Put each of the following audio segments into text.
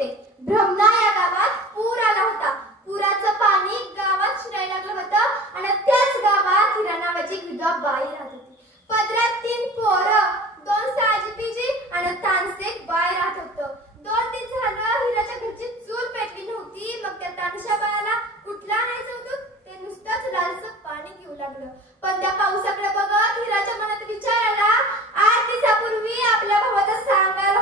होते. ब्रह्मणा या गावात पूर आला होता. पुराचं पाणी गावात शिरायला लागलं होतं आणि त्याच गावात हिरा नावाची विधवा बाई राहत होती. पदरात 3 पोरं, 2 साजीपीजी आणि तानसे बाय राहत होतं. 2 दिन झालं हिराच्या घरची चूल पेटली नव्हती. मग त्या तानशा बाळाला कुठला आणायचं होतं ते नुसतंच लालचं पाणी घेऊ लागलं. पण त्या पावसाकडे बघत हिराच्या मनात विचार आला. 8 दिवसापूर्वी आपल्या भावाचा सांगावा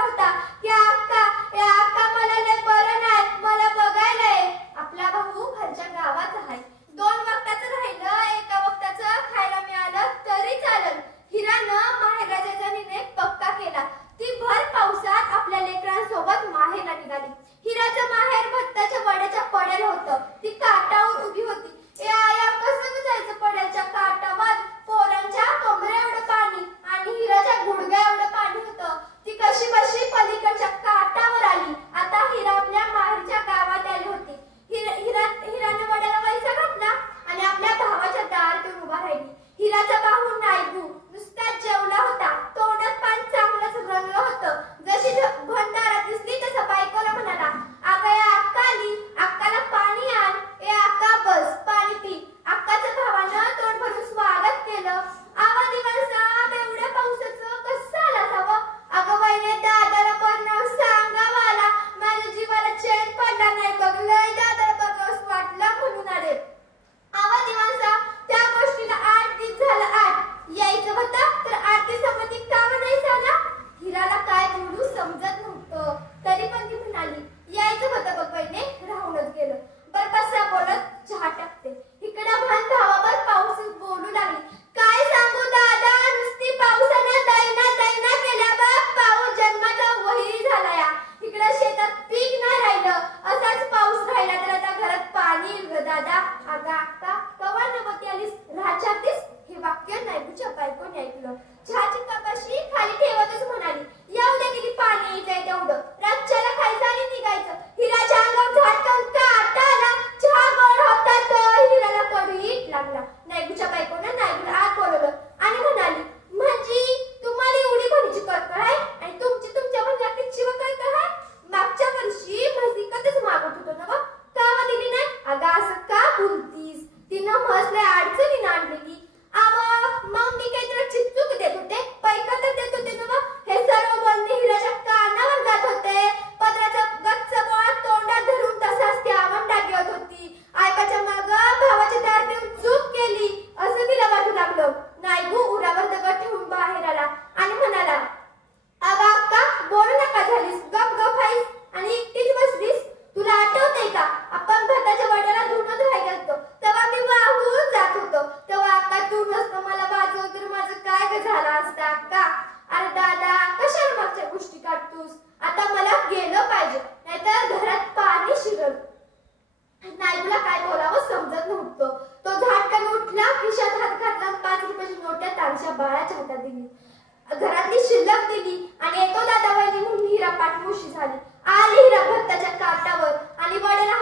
होता की अक्का मला लय बरं नाही, मला बघायला आहे. आपला भाऊ घरच्या गावात आहे. 2 वक्ताचं राहिलं, एका वक्ताचं खायला मिळालं तरी चालेल. हिरानं माहेराचा निर्णय पक्का केला. ती भर पावसात आपल्या लेकरांसोबत माहेरला निघाली. हिराचं माहेर भत्ताच्या वड्याच्या पडेल होतं. ती काठावर उभी होती. या कसं जायचं पड्याच्या काठावर? पोरांच्या कमरे एवढं पाणी आणि हिराच्या गुडघ्या एवढं पाणी होतं. ती कशी बशी पलीकडच्या काठावर आली. आता हिरा आपल्या माहेरच्या गावात आली होती. हिराने वड्याला वैसा घातला आणि आपल्या भावाच्या दारातून उभा राहिली. हिराचा भाऊ नायबू नुसताच जेवला होता. तोंडात पान चांगलंच रंगलं होतं. जशी भंडारात दिसली तसं बायकोला म्हणाला, अगं या अक्का आली, अक्काला पाणी आण. ए अक्का बस पाणी पी. अक्काच्या भावानं तोंड भरून स्वागत केलं. आवा दिवाण साहेब, एवढ्या पावसाचं कसं आला जावं? अगं वहिने, दादाला बरं सांगावं आला. माझ्या जीवाला चैन पडला नाही बघ. लय दादाला बघावंच वाटलं म्हणून आले. आवा दिवाण साहेब, त्या गोष्टीला 8 दिवस झालं. 8 यायचं होतं तर 8 दिवसामध्ये काम नाही झाला. हिराला काय बोलू समजत नव्हतं. तरी पण ती म्हणाली, यायचं होतं बघ वहिने, राहूनच गेलं. बरं बसा बोलत चहा टाकते. इकडं भान धावावर पाऊस बोलू लागली. काय सांगू दादा, नुसती पावसानं दैना केल्या बघ. पाऊस जन्माचा वही झाला या. इकडं शेतात पीक नाही राहिलं. असाच पाऊस राहिला तर आता घरात पाणी येईल ग दादा. अगं अक्का, कवा नवती आलीस, राहच्या दिस. हे वाक्य नायबूच्या बायकोने ऐकलं. चहाची कपाशी खाली ठेवतच म्हणाली, येऊ दे किती पाणी यायचंय तेवढं. रातच्याला खायचं आणि निघायचं. हिराच्या अंगावर झटकन काटा आला. चहा गोड होता तर हिराला कडूईत लागला. नायबूच्या बायकोनं नायबूला आत बोलवलं आणि म्हणाली, म्हणजे तुम्हाला एवढी भणीची कळकळ आहे आणि तुमच्या भंगाकीची कळकळ आहे? मागच्या वर्षी म्हशीकतच मागत होतो ना बघ, कावा दिली नाही? अगं असं का बोलतीस? तिनं म्हसल्या अडचणीनं आणलेली. मग मी काही तुला चिचूक देत होते, पैका तर देत होते ना बघ. हे सर्व बोलणे हिराच्या कानावर जात होते. पदराचा गच्च बोळा तोंडात धरून तसाच ती आवंडा घेत होती. आईबाच्या मागं भावाच्या दारात येऊन चूक केली असं तिला वाटू लागलं. नायबू उरावर दगड ठेवून बाहेर आला आणि म्हणाला, अगं अक्का, बोलू नका झालीस, गप आहेस आणि एकटीच बसलीस. तुला आठवतंय का आपण भताच्या वड्याला धुणं धुवायला गेलतो तेव्हा मी वाहून जात होतो. तेव्हा अक्का तू नसतं मला वाजव तर माझं काय झालं असतं अक्का? अरे दादा, कशाला मागच्या गोष्टी काढतोस? आता मला गेलं पाहिजे, नाहीतर घरात पाणी शिरल. नायबूला काय बोलावं समजत नव्हतं. तो धाटकन उठला, खिशात हात घातला, 5 रुपयाची नोट तानशा बाळाच्या हातात दिली. घरातली शिल्लक दिली आणि येतो दादा वहिनी म्हणून हिरा पाठमोशी झाली. आली हिरा भत्ताच्या काठावर आणि वड्याला